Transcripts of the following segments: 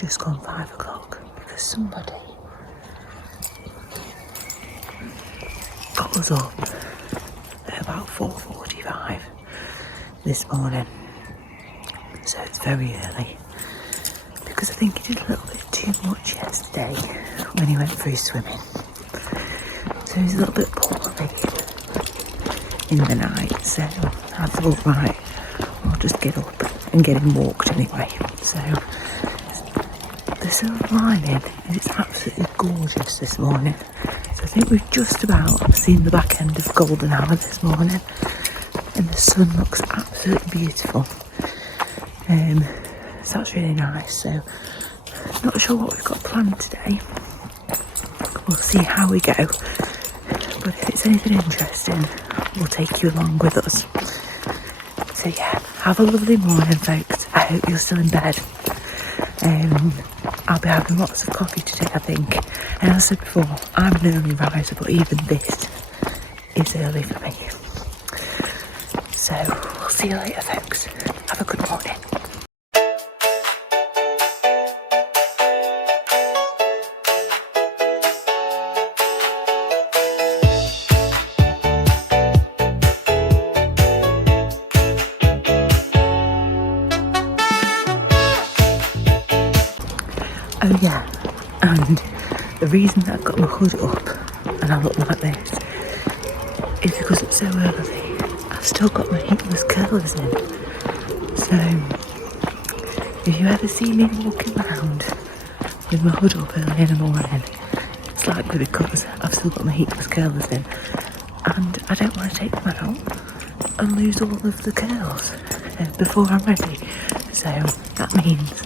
just gone 5 o'clock because somebody got us up at about 4:45 this morning. So it's very early because I think he did a little bit too much yesterday when he went for his swimming. So he's a little bit poorly in the night. So I thought, right, I'll just get up and get him walked anyway. So the silver lining is it's absolutely gorgeous this morning. So I think we've just about seen the back end of golden hour this morning, and the sun looks absolutely beautiful. So that's really nice. So not sure what we've got planned today. We'll see how we go. But if it's anything interesting, we'll take you along with us. So yeah, have a lovely morning, folks. I hope you're still in bed. I'll be having lots of coffee today, I think. And as I said before, I'm an early riser, but even this is early for me. So we'll see you later, folks. Have a good morning. Oh yeah, and the reason that I've got my hood up and I look like this is because it's so early. I've still got my heatless curlers in. So if you ever see me walking around with my hood up early in the morning, it's likely because I've still got my heatless curlers in and I don't want to take them out and lose all of the curls before I'm ready. So that means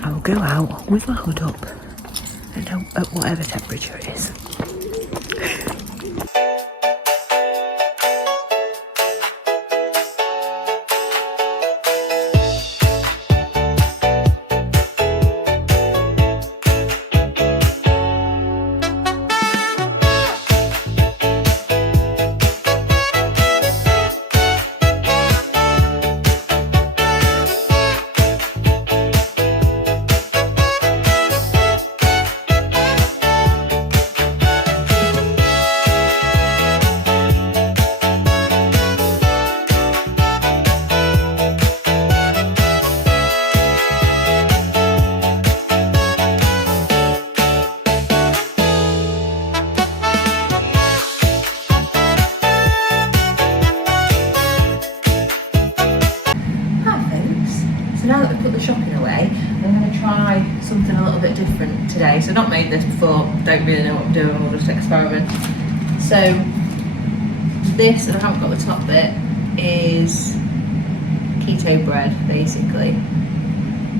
I will go out with my hood up and at whatever temperature it is. Now that we've put the shopping away, I'm going to try something a little bit different today. So I've not made this before, don't really know what I'm doing, we'll just experiment. So this, and I haven't got the top bit, is keto bread basically.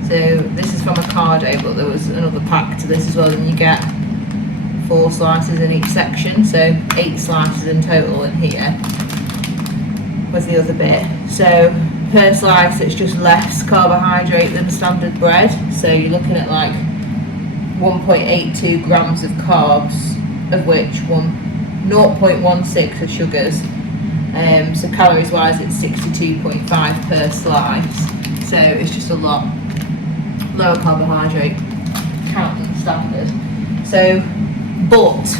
So this is from Ocado, but there was another pack to this as well, and you get 4 slices in each section, so 8 slices in total in here with the other bit. So per slice it's just less carbohydrate than standard bread, so you're looking at like 1.82 grams of carbs, of which 0.16 are sugars. So calories wise it's 62.5 per slice, so it's just a lot lower carbohydrate count than standard. So but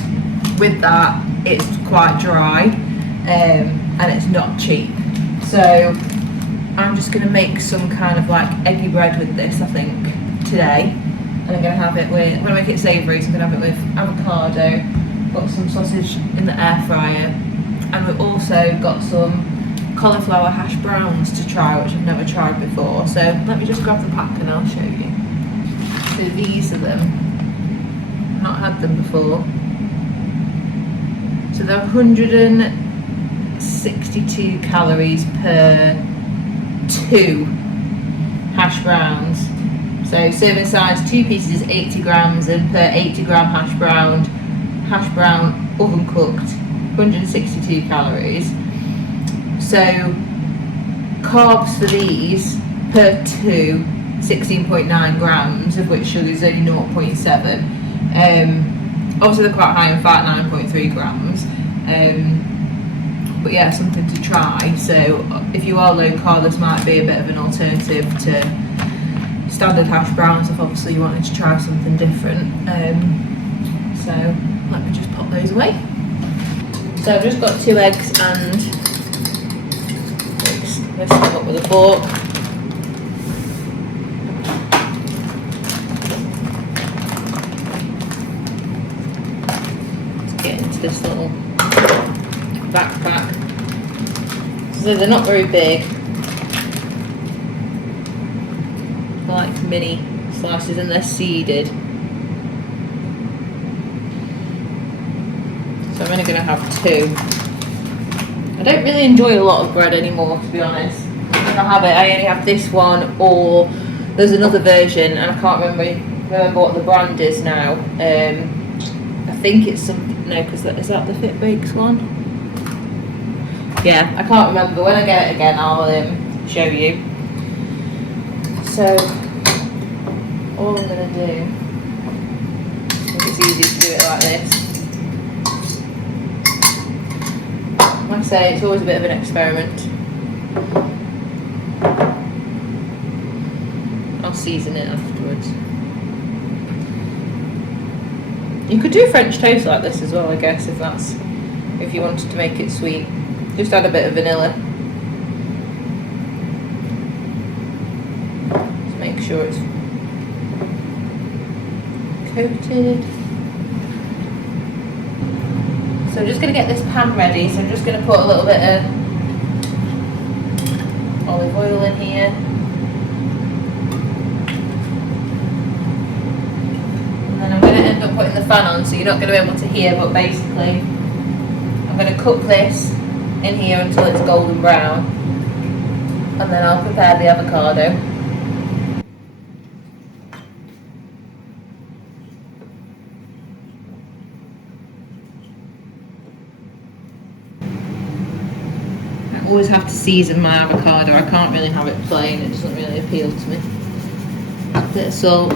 with that it's quite dry and it's not cheap. So I'm just going to make some kind of like eggy bread with this, I think, today. And I'm going to have it with, I'm going to make it savoury, so I'm going to have it with avocado, got some sausage in the air fryer, and we've also got some cauliflower hash browns to try, which I've never tried before. So let me just grab the pack and I'll show you. So these are them. I've not had them before. So they're 162 calories per 2 hash browns. So serving size, 2 pieces is 80 grams, and per 80 gram hash brown oven cooked, 162 calories. So carbs for these per 2, 16.9 grams, of which sugar is only 0.7. Obviously they're quite high in fat, 9.3 grams. But yeah, something to try. So if you are low carb, this might be a bit of an alternative to standard hash browns if obviously you wanted to try something different. So let me just pop those away. So I've just got 2 eggs and mix them up with a fork. Let's get into this little backpack. So they're not very big. They're like mini slices and they're seeded. So I'm only going to have 2. I don't really enjoy a lot of bread anymore, to be honest. When I have it, I only have this one, or there's another version, and I can't remember what the brand is now. I think it's no, because is that the Fit Bakes one? Yeah, I can't remember. When I get it again, I'll show you. So all I'm going to do, I think it's easy to do it like this. Like I say, it's always a bit of an experiment. I'll season it afterwards. You could do French toast like this as well, I guess, if you wanted to make it sweet. Just add a bit of vanilla. Just make sure it's coated. So I'm just going to get this pan ready. So I'm just going to put a little bit of olive oil in here. And then I'm going to end up putting the fan on, so you're not going to be able to hear, but basically I'm going to cook this in here until it's golden brown, and then I'll prepare the avocado. I always have to season my avocado. I can't really have it plain, it doesn't really appeal to me. A bit of salt,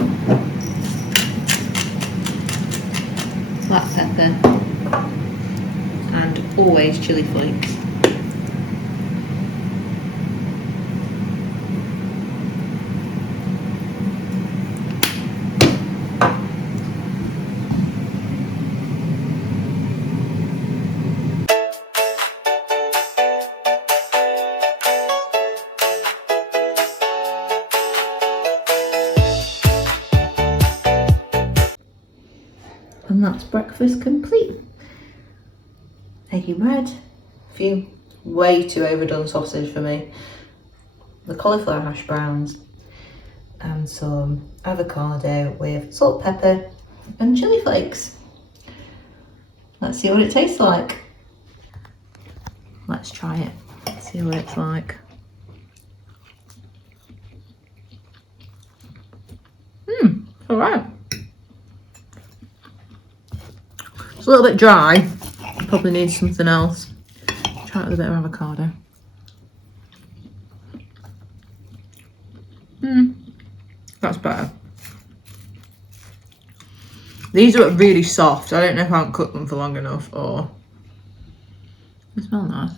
black pepper, and always chili flakes. And that's breakfast complete. Eggy bread, a few way too overdone sausage for me, the cauliflower hash browns, and some avocado with salt, pepper and chili flakes. Let's see what it tastes like. Let's try it, see what it's like. Alright. It's a little bit dry, probably needs something else. Try it with a bit of avocado. That's better. These are really soft. I don't know if I haven't cooked them for long enough, or they smell nice.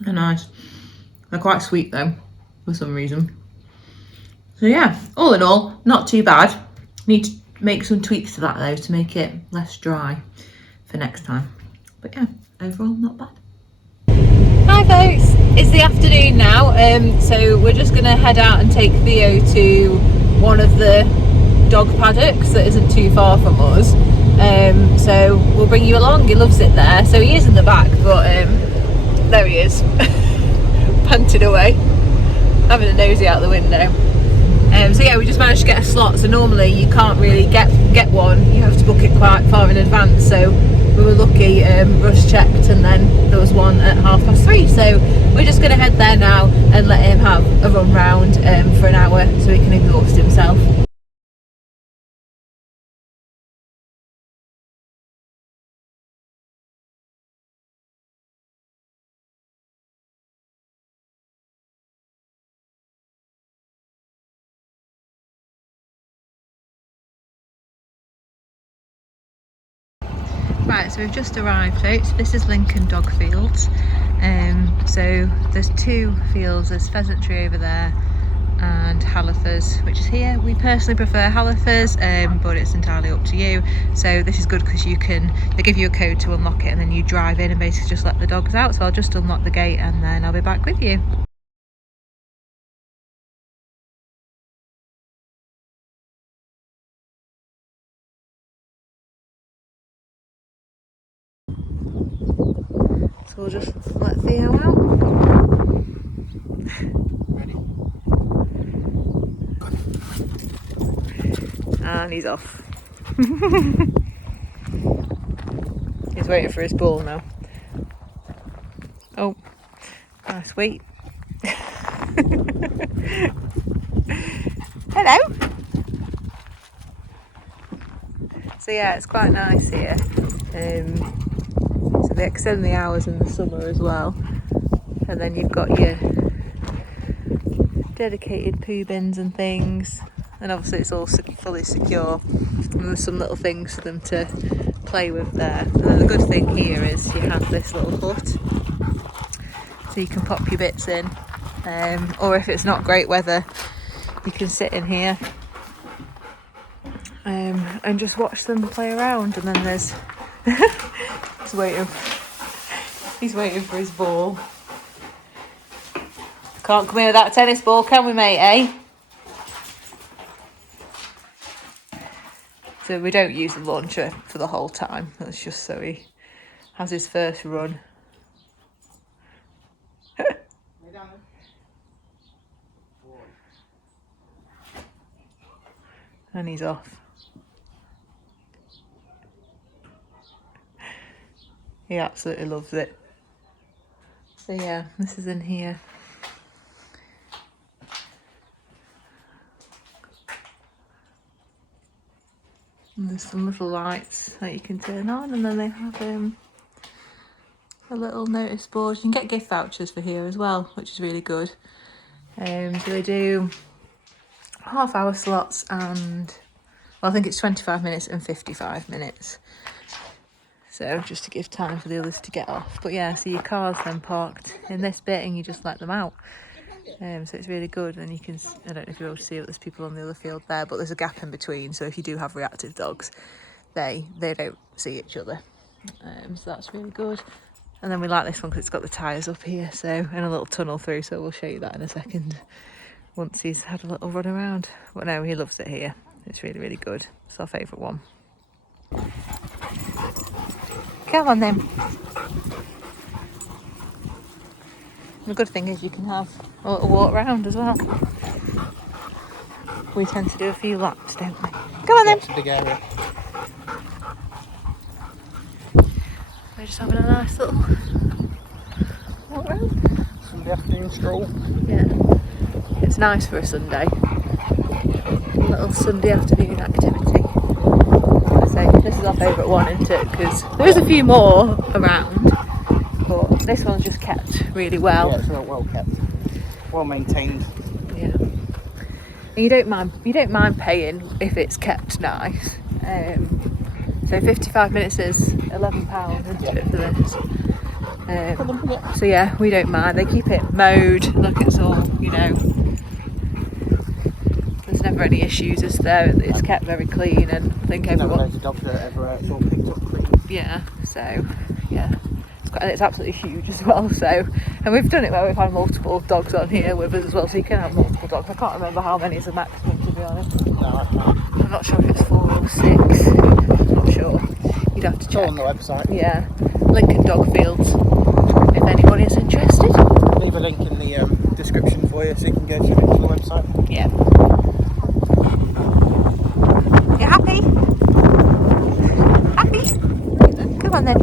They're nice. They're quite sweet though, for some reason. So yeah, all in all, not too bad. Need to make some tweaks to that though to make it less dry for next time. But yeah, overall not bad. Hi folks, it's the afternoon now, so we're just gonna head out and take Theo to one of the dog paddocks that isn't too far from us. So we'll bring you along. He loves it there. So he is in the back, but there he is, panting away, having a nosy out the window. So yeah, we just managed to get a slot. So normally you can't really get one, you have to book it quite far in advance. So we were lucky, Russ checked, and then there was one at 3:30. So we're just going to head there now and let him have a run round for an hour so he can exhaust himself. Right, so we've just arrived out. This is Lincoln Dog Fields. So there's two fields, there's pheasantry over there and halifers, which is here. We personally prefer halifers, but it's entirely up to you. So this is good because they give you a code to unlock it and then you drive in and basically just let the dogs out. So I'll just unlock the gate and then I'll be back with you. So we'll just let Theo out. Ready? And he's off. He's waiting for his ball now. Oh, nice wait. Hello. So yeah, it's quite nice here. So they extend the hours in the summer as well. And then you've got your dedicated poo bins and things. And obviously it's all fully secure. And there's some little things for them to play with there. And then the good thing here is you have this little hut. So you can pop your bits in. Or if it's not great weather, you can sit in here. And just watch them play around. And then there's he's waiting for his ball. Can't come in with that tennis ball, can we, mate, eh? So we don't use the launcher for the whole time. That's just so he has his first run. And he's off. He absolutely loves it. So yeah, this is in here. And there's some little lights that you can turn on, and then they have a little notice board. You can get gift vouchers for here as well, which is really good. So they do half-hour slots and, well, I think it's 25 minutes and 55 minutes. So just to give time for the others to get off. But yeah, so your car's then parked in this bit and you just let them out. So it's really good, and you can, I don't know if you're able to see it, there's people on the other field there, but there's a gap in between, so if you do have reactive dogs, they don't see each other. So that's really good. And then we like this one because it's got the tyres up here, so, and a little tunnel through, so we'll show you that in a second once he's had a little run around. But no, he loves it here. It's really, really good. It's our favourite one. Come on then. The good thing is you can have a little walk round as well. We tend to do a few laps, don't we? Come on then. It's a big area. We're just having a nice little walk round. Sunday afternoon stroll. Yeah. It's nice for a Sunday. A little Sunday afternoon activity. I say this is our favourite one, isn't it? Because there is a few more around, but this one's just kept really well. Yeah, it's well kept, well maintained. Yeah. And you don't mind paying if it's kept nice. So 55 minutes is £11, isn't it, for this? So yeah, we don't mind. They keep it mowed, like it's all, you know. There's never any issues, is there? It's kept very clean, and I think everyone. Never dogs that ever it's all picked up clean. Yeah. So yeah. It's absolutely huge as well, so, and we've done it where we've had multiple dogs on here with us as well, so you can have multiple dogs. I can't remember how many is the maximum, to be honest. No, I can't. I'm not sure if it's 4 or 6. I'm not sure. You'd have to It's check. all on the website. Yeah, Lincoln Dog Fields, if anybody's interested. Leave a link in the description for you so you can go to the website. Yeah. You happy? Happy? Come on then.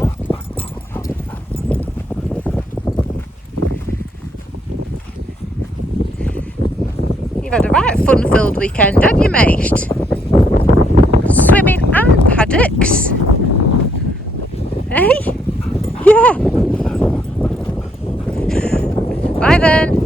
You've had a right fun-filled weekend, haven't you, mate? Swimming and paddocks. Hey? Yeah. Bye then.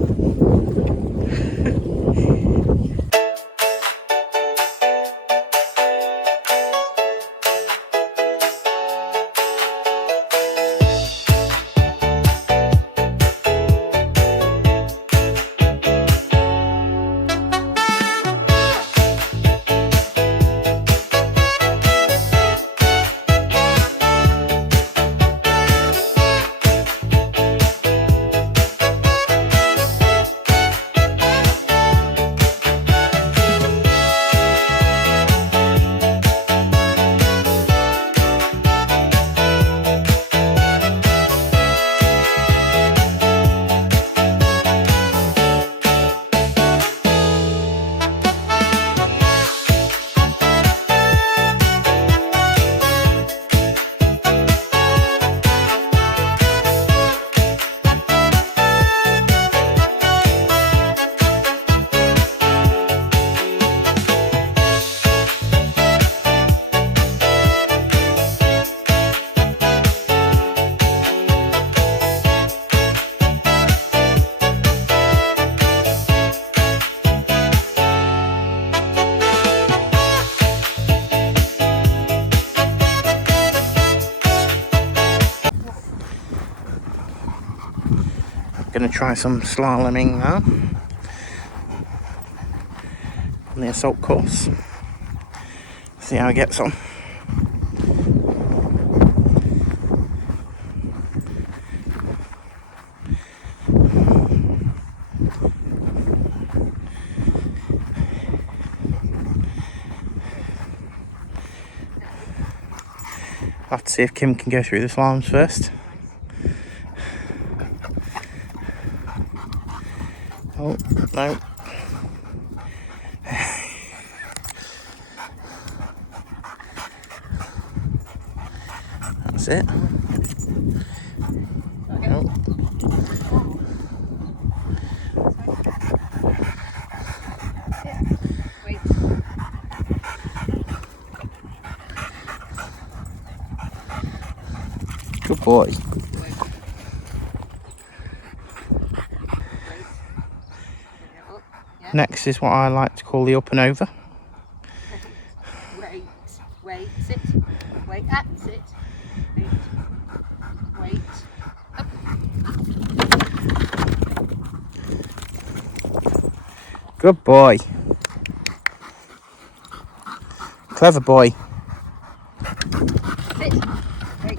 going to try some slaloming now on the assault course. See how he gets on. I'll have to see if Kim can go through the slaloms first. Oh, no. That's it. Oh. Good boy. Next is what I like to call the up and over. Wait, sit, wait, sit, wait, up. Good boy. Clever boy. Sit, wait, wait,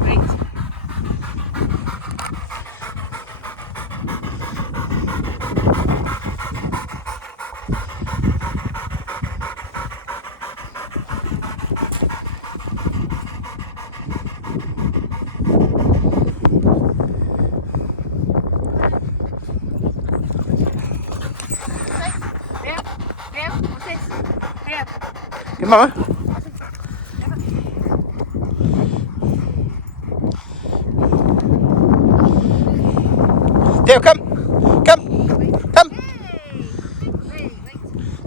wait. Good mama. Dale, come. Come.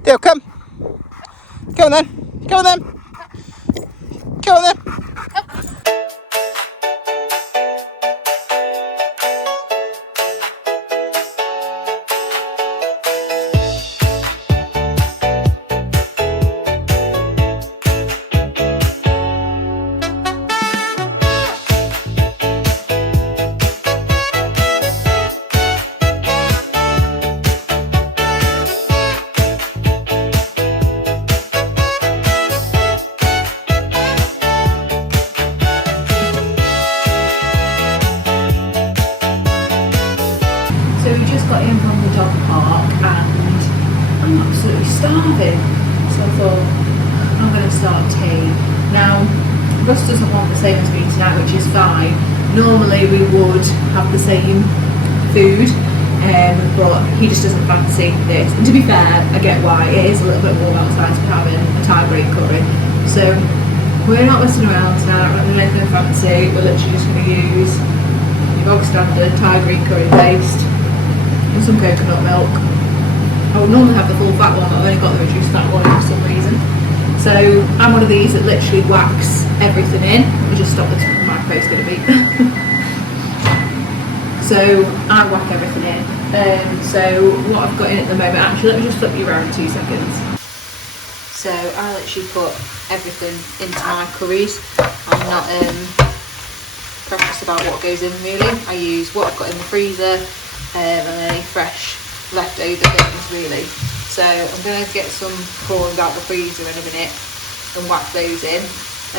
Dale, come. Go on then. Go on then. Go on then. So we just got in from the dog park and I'm absolutely starving. So I thought, I'm going to start tea. Now, Russ doesn't want the same as me tonight, which is fine. Normally we would have the same food, but he just doesn't fancy this. And to be fair, I get why. It is a little bit warm outside to be having a Thai green curry. So we're not messing around tonight, we're not doing anything fancy. We're literally just going to use the bog standard Thai green curry paste and some coconut milk. I would normally have the full fat one, but I've only got the reduced fat one for some reason. So I'm one of these that literally whacks everything in. Let me just stop this microphone's going to beep. So I whack everything in. So what I've got in at the moment, actually let me just flip you around 2 seconds. So I literally put everything into my curries. I'm not precious about what goes in really. I use what I've got in the freezer and any fresh leftover things really. So I'm going to get some prawns out the freezer in a minute and whack those in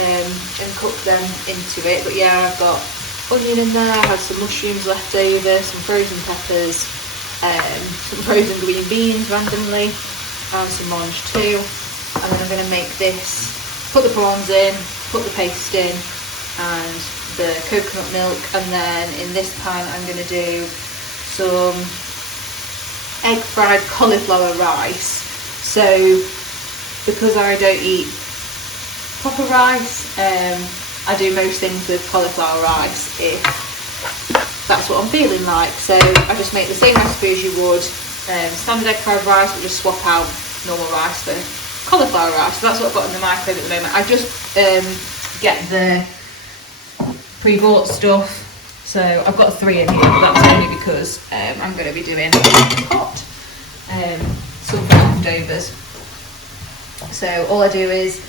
and cook them into it. But yeah, I've got onion in there, I had some mushrooms left over, some frozen peppers, some frozen green beans randomly, and some orange too. And then I'm going to make this, put the prawns in, put the paste in and the coconut milk, and then in this pan I'm going to do some egg fried cauliflower rice. So because I don't eat proper rice, I do most things with cauliflower rice if that's what I'm feeling like. So I just make the same recipe as you would standard egg fried rice, but just swap out normal rice for cauliflower rice. So that's what I've got in the microwave at the moment. I just get the pre-bought stuff. So I've got 3 in here, but that's only because I'm going to be doing hot some leftovers. So all I do is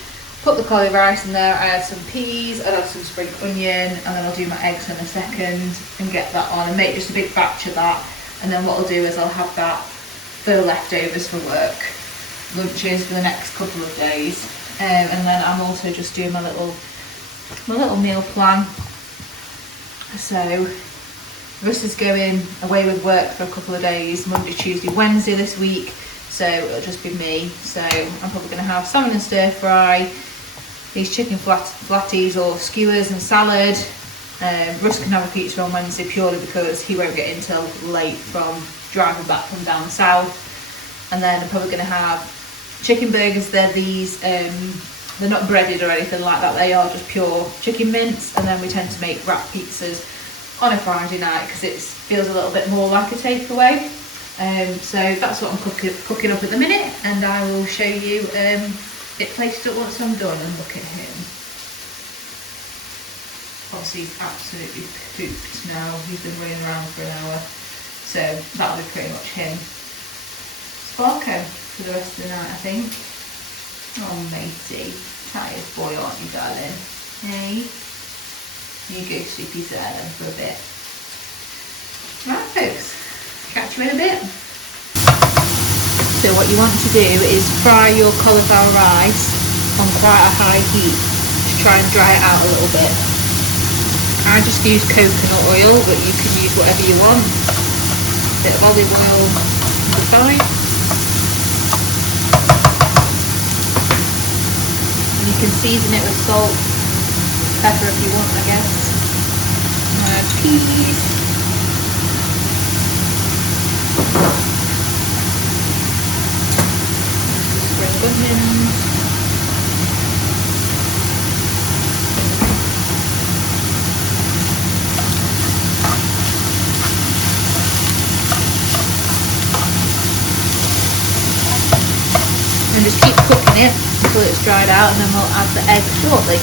put the cauli rice in there. I add some peas, I add some spring onion, and then I'll do my eggs in a second and get that on and make just a big batch of that. And then what I'll do is I'll have that for leftovers for work, lunches for the next couple of days. And then I'm also just doing my little meal plan. So Russ is going away with work for a couple of days, Monday, Tuesday, Wednesday this week. So it'll just be me. So I'm probably going to have salmon and stir fry, these chicken flatties or skewers and salad. Russ can have a pizza on Wednesday purely because he won't get in till late from driving back from down south. And then I'm probably going to have chicken burgers. They're these, they're not breaded or anything like that, they are just pure chicken mince. And then we tend to make wrap pizzas on a Friday night because it feels a little bit more like a takeaway. So that's what I'm cooking up at the minute, and I will show you it placed up once I'm done. And look at him. Cosy's absolutely pooped now. He's been running around for an hour. So that'll be pretty much him. Sparko for the rest of the night, I think. Oh, matey. Tired boy, aren't you, darling? Hey? You go sleepy there then for a bit. Right, folks. Catch you in a bit. So what you want to do is fry your cauliflower rice on quite a high heat to try and dry it out a little bit. I just use coconut oil, but you can use whatever you want. A bit of olive oil will be fine. And you can season it with salt, pepper if you want, I guess. Add peas. Spring onions. And just keep cooking it until it's dried out, and then we'll add the egg shortly.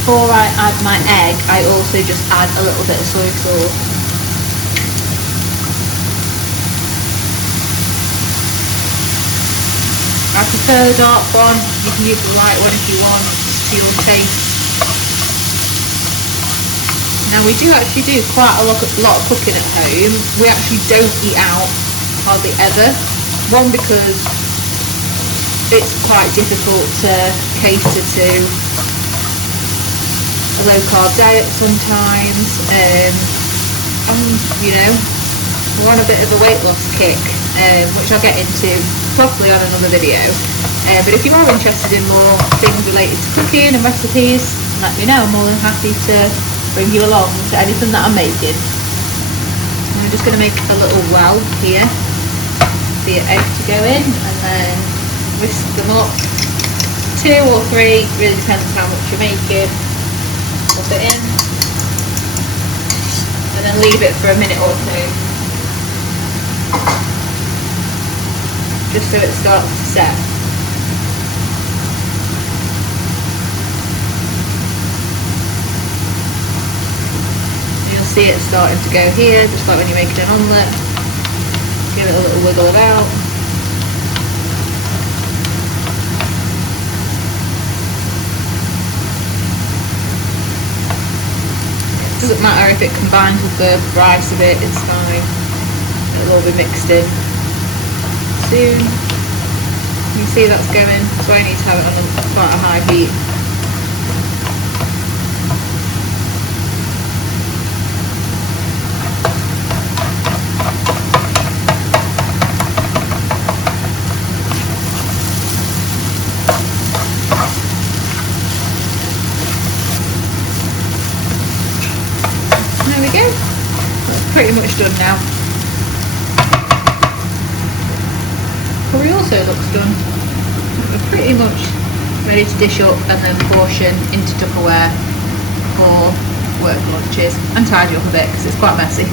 Before I add my egg, I also just add a little bit of soy sauce. I prefer the dark one. You can use the light one if you want, it's to your taste. Now we do actually do quite a lot of cooking at home. We actually don't eat out hardly ever. One, because it's quite difficult to cater to a low carb diet sometimes, and you know, we're on a bit of a weight loss kick, which I'll get into properly on another video. But if you are interested in more things related to cooking and recipes, let me know. I'm more than happy to bring you along to anything that I'm making. I'm just going to make a little well here for your egg to go in, and then whisk them up. 2 or 3, really depends how much you're making. Pop it in, and then leave it for a minute or 2, just so it starts to set. And you'll see it starting to go here, just like when you're making an omelette. Give it a little wiggle about. Doesn't matter if it combines with the rice a bit, it's fine. It'll all be mixed in soon. You see that's going, so I need to have it on quite a high heat. There we go. That's pretty much done now. Curry also looks done. We're pretty much ready to dish up and then portion into Tupperware for work lunches and tidy up a bit because it's quite messy.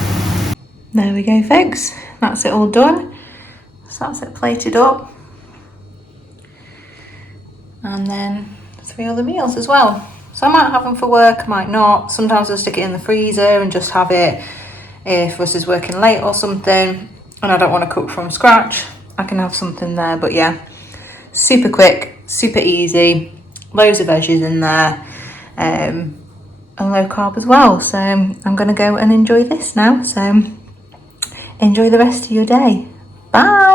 There we go, folks. That's it all done. So that's it plated up. And then 3 other meals as well. So I might have them for work, I might not. Sometimes I'll stick it in the freezer and just have it if Russ is working late or something and I don't want to cook from scratch. I can have something there, but yeah, super quick super easy, loads of veggies in there, and low carb as well. So I'm going to go and enjoy this now. So enjoy the rest of your day. Bye.